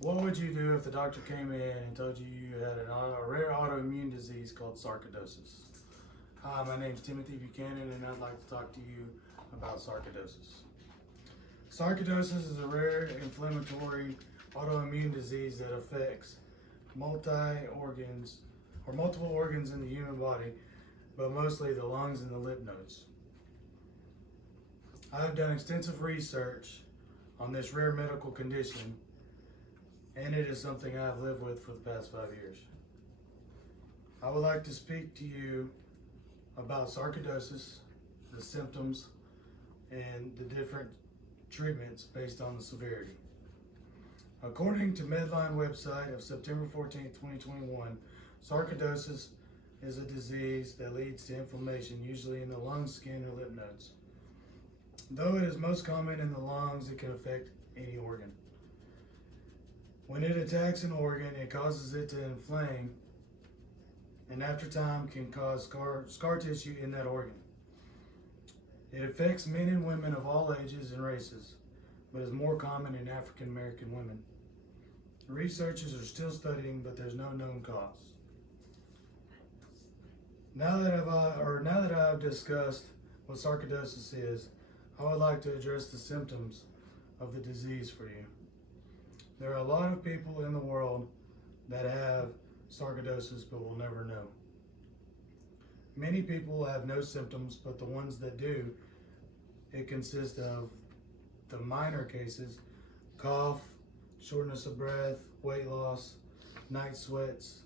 What would you do if the doctor came in and told you you had a rare autoimmune disease called sarcoidosis? Hi, my name is Timothy Buchanan, and I'd like to talk to you about sarcoidosis. Sarcoidosis is a rare inflammatory autoimmune disease that affects multiple organs in the human body, but mostly the lungs and the lymph nodes. I have done extensive research on this rare medical condition, and it is something I have lived with for the past 5 years. I would like to speak to you about sarcoidosis, the symptoms, and the different treatments based on the severity. According to Medline website of September 14, 2021, sarcoidosis is a disease that leads to inflammation, usually in the lungs, skin, or lymph nodes. Though it is most common in the lungs, it can affect any organ. When it attacks an organ, it causes it to inflame, and after time can cause scar tissue in that organ. It affects men and women of all ages and races, but is more common in African American women. Researchers are still studying, but there's no known cause. Now that I've discussed what sarcoidosis is, I would like to address the symptoms of the disease for you. There are a lot of people in the world that have sarcoidosis but will never know. Many people have no symptoms, but the ones that do, it consists of the minor cases: cough, shortness of breath, weight loss, night sweats,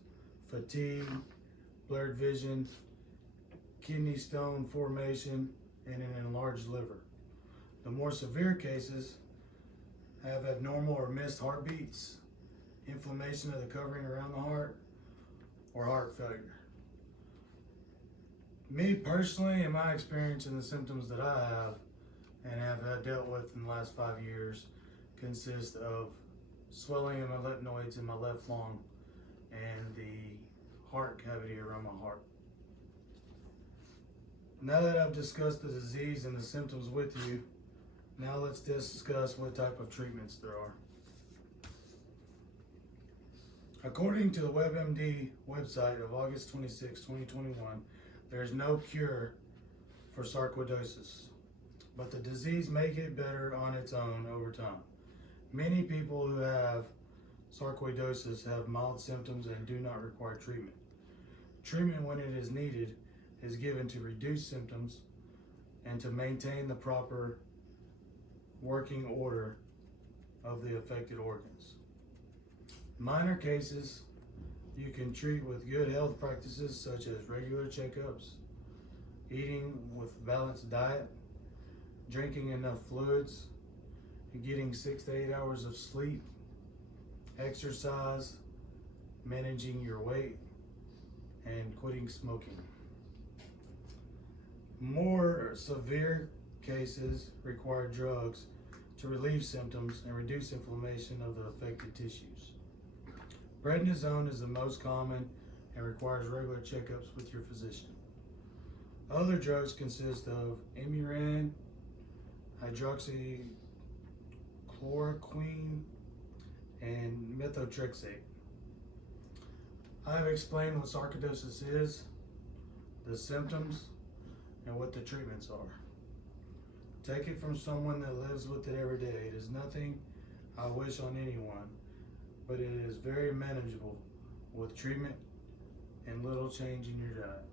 fatigue, blurred vision, kidney stone formation, and an enlarged liver. The more severe cases have abnormal or missed heartbeats, inflammation of the covering around the heart, or heart failure. Me personally, in my experience and the symptoms that I have and have dealt with in the last 5 years, consist of swelling in my lymph nodes in my left lung and the heart cavity around my heart. Now that I've discussed the disease and the symptoms with you, now let's discuss what type of treatments there are. According to the WebMD website of August 26, 2021, there is no cure for sarcoidosis, but the disease may get better on its own over time. Many people who have sarcoidosis have mild symptoms and do not require treatment. Treatment, when it is needed, is given to reduce symptoms and to maintain the proper working order of the affected organs. Minor cases you can treat with good health practices such as regular checkups, eating with balanced diet, drinking enough fluids, getting 6 to 8 hours of sleep, exercise, managing your weight, and quitting smoking. More severe cases require drugs to relieve symptoms and reduce inflammation of the affected tissues. Prednisone is the most common and requires regular checkups with your physician. Other drugs consist of Imuran, hydroxychloroquine, and methotrexate. I have explained what sarcoidosis is, the symptoms, and what the treatments are. Take it from someone that lives with it every day. It is nothing I wish on anyone, but it is very manageable with treatment and little change in your diet.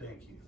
Thank you.